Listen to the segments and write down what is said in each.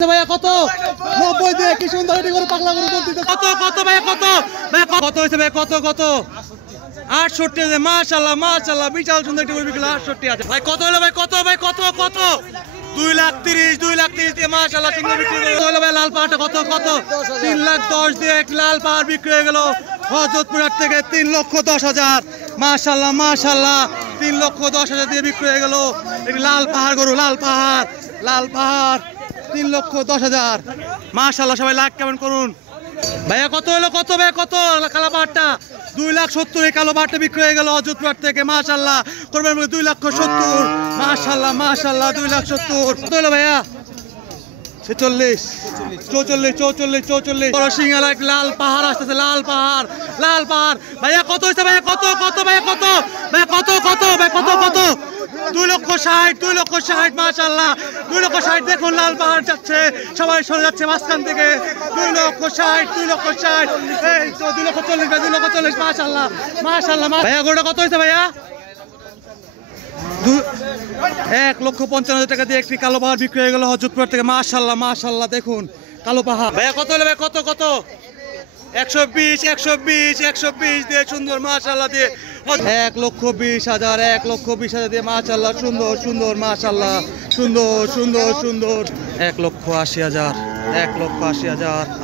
ভাইয়া কত 90 দিয়ে কি সুন্দর এটি করে পাগলা করে বলতেছে কত কত ভাইয়া কত ভাইয়া কত হইছে ভাই কত কত 68 আছে মাশাআল্লাহ মাশাআল্লাহ বিশাল সুন্দর এটি করে বিকলা 68 আছে ভাই কত হলো ভাই কত কত 2,30,000 দিয়ে মাশাআল্লাহ সুন্দর বিক্রি হলো ভাই লাল পাহাড়টা কত কত 3,10,000 দিয়ে এক লাল পাহাড় বিক্রি হয়ে গেল হযরতপুরহাট থেকে 3,10,000 মাশাআল্লাহ মাশাআল্লাহ 3,10,000 দিয়ে বিক্রি হয়ে গেল এই লাল পাহাড় গরু লাল পাহাড় 3,10,000 মাশাআল্লাহ সবাই লাইক কমেন্ট করুন ভাইয়া কত হলো কত ভাই কত কালো পাহাড়টা 2,70,000 কালো পাহাড়টা বিক্রি হয়ে গেল হযরতপুরহাট থেকে মাশাআল্লাহ করবেন 2,70,000 মাশাআল্লাহ মাশাআল্লাহ 2,70,000 কত হলো ভাইয়া 46 44 বড় সিংহালা লাল পাহাড় আসতেছে লাল পাহাড় ভাইয়া কত হইছে ভাইয়া কত ভাইয়া কত ভাইয়া কত 2,60,000 মাশাআল্লাহ 2,60,000 দেখুন লাল পাহাড় যাচ্ছে সবাই সরে যাচ্ছে মাঝখান থেকে 2,60,000 এই তো 2,40,000 মাশাআল্লাহ ভাইয়া গোটা কত হইছে ভাইয়া 1,55,000 টাকা দিয়ে একটি কালো পাহাড় বিক্রি হয়ে গেল হযরতপুরহাট থেকে মাশাআল্লাহ দেখুন কালো পাহাড় ভাইয়া কত হলো ভাই কত 120 দিয়ে সুন্দর মাশাআল্লাহ দিয়ে 1,20,000 দিয়ে মাশাআল্লাহ সুন্দর মাশাআল্লাহ সুন্দর 1,80,000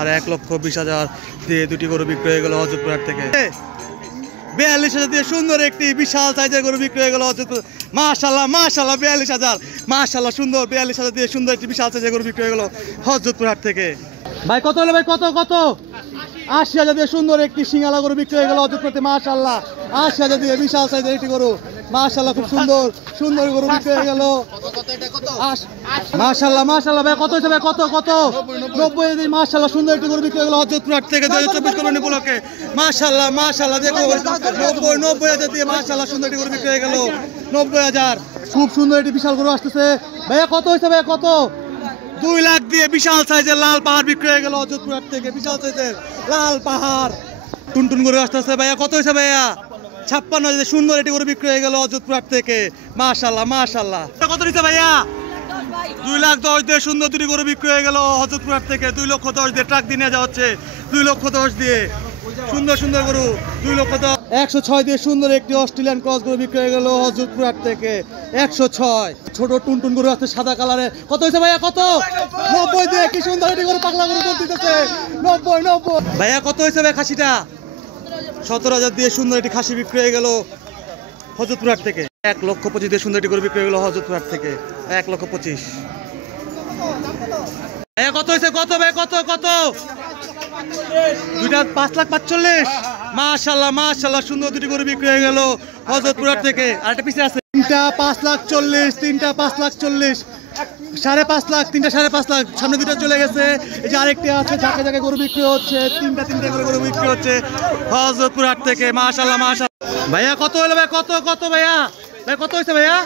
আর 1,20,000 দিয়ে দুটি গরু বিক্রি হয়ে গেল হযরতপুরহাট থেকে 42,000 দিয়ে সুন্দর একটি বিশাল সাইজের গরু বিক্রি হয়ে গেল মাশাআল্লাহ 42,000 মাশাআল্লাহ সুন্দর 42,000 দিয়ে সুন্দর একটি বিশাল সাইজের গরু বিক্রি হয়ে গেল হযরতপুরহাট থেকে ভাই কত হলো ভাই কত 80,000 দিয়ে সুন্দর একটি সিংহালা গরু বিক্রি হয়ে গেল হযরতপুরহাটে মাশাআল্লাহ 80,000 দিয়ে বিশাল সাইজের একটি গরু মাশাআল্লাহ খুব সুন্দর গরু বিক্রি হয়ে গেল মাশাআল্লাহ ভাই কত হইছে ভাই কত 90 দিয়ে মাশাআল্লাহ সুন্দর একটি গরু বিক্রি হয়ে গেল হযরতপুরহাট থেকে 2024 কোরবানি উপলক্ষে মাশাআল্লাহ দেখো 90,000 দিয়ে মাশাআল্লাহ সুন্দর একটি গরু বিক্রি হয়ে গেল 90,000 খুব সুন্দর একটি বিশাল গরু আসতেছে ভাইয়া কত হইছে ভাইয়া কত 2 লাখ দিয়ে বিশাল সাইজের লাল পাহাড় বিক্রি হয়ে গেল হযরতপুরহাট থেকে বিশাল সাইজের লাল পাহাড় টুনটুন করে আসতেছে ভাইয়া কত হইছে ভাইয়া 56,000 সুন্দর এটি করে বিক্রি হয়ে গেল হযরতপুরহাট থেকে মাশাআল্লাহ কত দিছে ভাইয়া 2,10,000 দিয়ে সুন্দর দুটি গরু বিক্রি হয়ে গেল হযরতপুরহাট থেকে 2,10,000 দিয়ে ট্রাক দিয়ে নিয়ে যাওয়া হচ্ছে 2,10,000 দিয়ে সুন্দর গরু 2,10,000 106 দিয়ে সুন্দর একটি অস্ট্রেলিয়ান ক্রস গরু বিক্রি হয়ে গেল হযরতপুরহাট থেকে 106 ছোট টুনটুন গরু আছে সাদা কালারে কত হইছে ভাইয়া কত 90 দিয়ে কি সুন্দর এটি গরু পাগলা গরু বলতেছে 90 ভাইয়া কত হইছে ভাই খাসিটা 17,000 দিয়ে সুন্দর একটি খাসি বিক্রি হয়ে গেল হযরতপুরহাট থেকে 1,25,000 দিয়ে সুন্দর একটি গরু বিক্রি হয়ে গেল হযরতপুরহাট থেকে 1,25,000 ভাইয়া কত হইছে কত ভাই কত দুইটা 5,45,000 মাশাআল্লাহ সুন্দর দুটি গরু বিক্রি হয়ে গেল হযরতপুরহাট থেকে আরেকটা পিছে আছে তিনটা 5,40,000 5.5 লাখ তিনটা 5.5 লাখ সামনে দুটো চলে গেছে এই যে আরেকটি আছে জায়গায় গরু বিক্রি হচ্ছে তিনটা করে গরু বিক্রি হচ্ছে হযরতপুরহাট থেকে মাশাআল্লাহ ভাইয়া কত হলো ভাই কত ভাইয়া কত হইছে ভাইয়া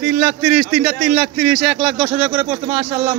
3,30,000 তিনটা 3,30,000 1,10,000 করে পড়ছে মাশাআল্লাহ